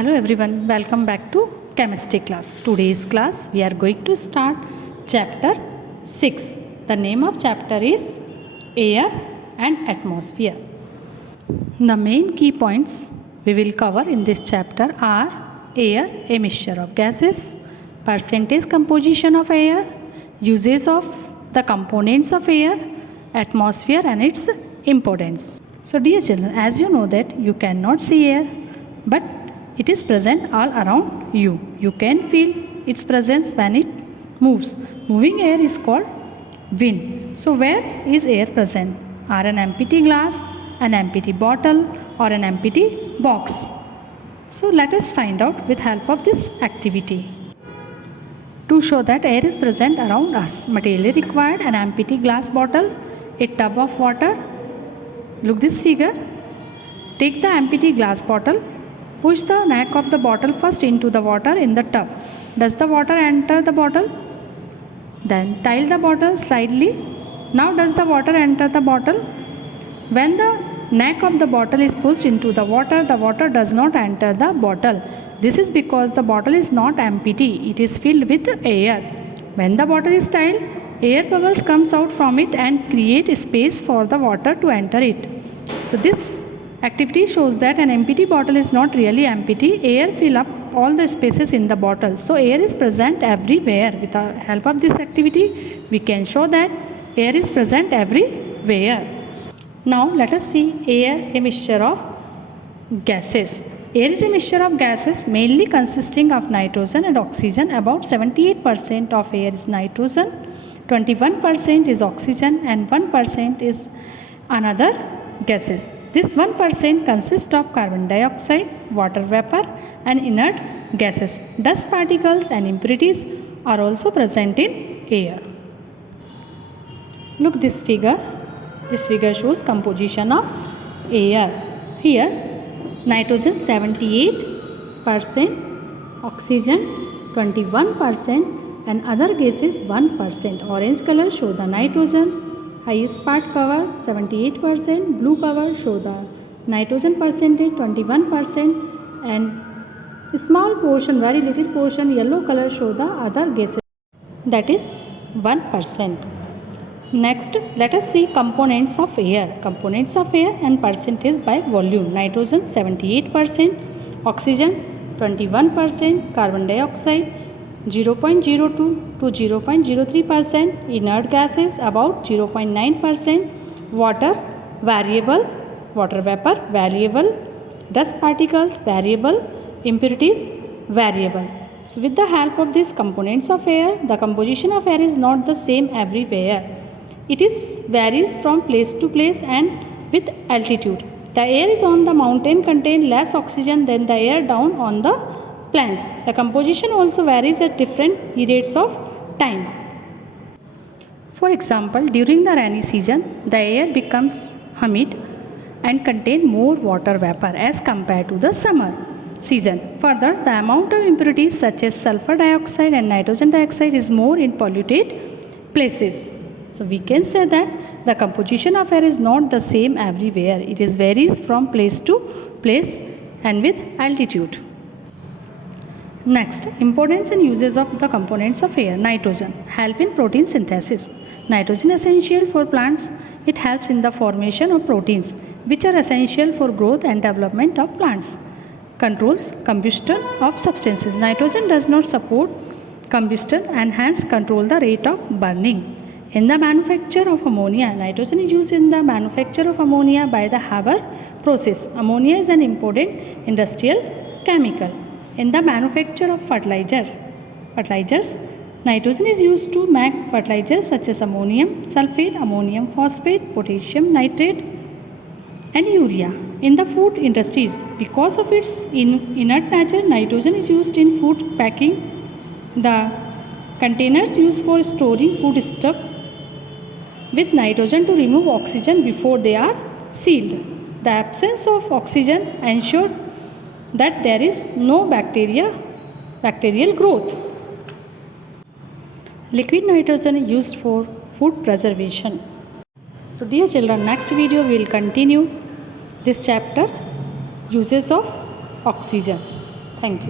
Hello everyone, welcome back to chemistry class. Today's class we are going to start chapter 6. The name of chapter is Air and Atmosphere. The main key points we will cover in this chapter are air, a mixture of gases, percentage composition of air, uses of the components of air, atmosphere and its importance. So dear children, as you know that you cannot see air, but it is present all around you. You can feel its presence when it moves. Moving air is called wind. So where is air present? Are an empty glass, an empty bottle or an empty box? So let us find out with help of this activity. To show that air is present around us, material required: an empty glass bottle, a tub of water. Look this figure. Take the empty glass bottle. Push the neck of the bottle first into the water in the tub. Does the water enter the bottle? Then tilt the bottle slightly. Now does the water enter the bottle? When the neck of the bottle is pushed into the water does not enter the bottle. This is because the bottle is not empty. It is filled with air. When the bottle is tilted, air bubbles comes out from it and create space for the water to enter it. So this activity shows that an empty bottle is not really empty. Air fill up all the spaces in the bottle. So air is present everywhere. With the help of this activity, we can show that air is present everywhere. Now let us see air, a mixture of gases. Air is a mixture of gases mainly consisting of nitrogen and oxygen. About 78% of air is nitrogen, 21% is oxygen and 1% is another gases. This 1% consists of carbon dioxide, water vapor and inert gases. Dust particles and impurities are also present in air. Look this figure. This figure shows composition of air. Here nitrogen 78%, oxygen 21% and other gases 1%. Orange color show the nitrogen. Highest part cover 78%, blue cover show the nitrogen percentage 21% and small portion, very little portion, yellow color show the other gases, that is 1%. Next, let us see components of air. Components of air and percentage by volume. Nitrogen 78%, oxygen 21%, carbon dioxide 0.02 to 0.03%, inert gases about 0.9%, water variable, water vapor variable, dust particles variable, impurities variable. So with the help of these components of air, the composition of air is not the same everywhere. It is varies from place to place and with altitude. The air is on the mountain contain less oxygen than the air down on the plains. The composition also varies at different periods of time. For example, during the rainy season, the air becomes humid and contain more water vapor as compared to the summer season. Further, the amount of impurities such as sulfur dioxide and nitrogen dioxide is more in polluted places. So we can say that the composition of air is not the same everywhere. It is varies from place to place and with altitude. Next, importance and uses of the components of air. Nitrogen help in protein synthesis. Nitrogen essential for plants. It helps in the formation of proteins which are essential for growth and development of plants. Controls combustion of substances. Nitrogen does not support combustion and hence control the rate of burning. In the manufacture of ammonia, nitrogen is used in the manufacture of ammonia by the Haber process. Ammonia is an important industrial chemical. In the manufacture of fertilizers, nitrogen is used to make fertilizers such as ammonium sulfate, ammonium phosphate, potassium nitrate and urea. In the food industries, because of its inert nature, nitrogen is used in food packing. The containers used for storing food stuff with nitrogen to remove oxygen before they are sealed. The absence of oxygen ensures that there is no bacterial growth. Liquid nitrogen is used for food preservation. So dear children, next video we will continue this chapter, uses of oxygen. Thank you.